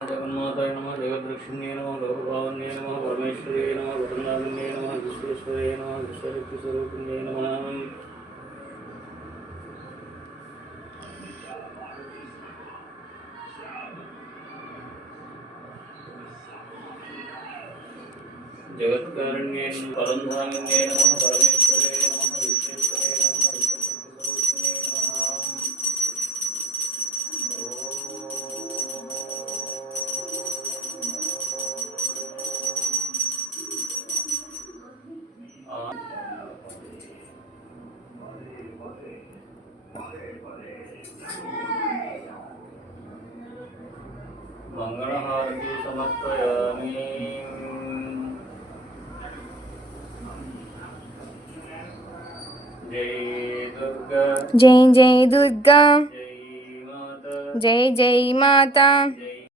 जगन्माताय नमः जगद्रक्षिण्ये नमः लोकपावन्ये नमः परमेश्वर्ये नमः वृन्दावन्ये नमः विश्वेश्वर्ये नमः विश्वशक्तिस्वरूपिण्ये नमः। जगत्कारुण्ये परमधामन्ये नमः परमेश्वर्ये नमः विश्वेश्वर्ये नमः विश्वशक्तिस्वरूपिण्ये नमः। मंगलहारति समर्पयामि। जय दुर्गा जय जय दुर्गा, जय माता जय जय माता, जय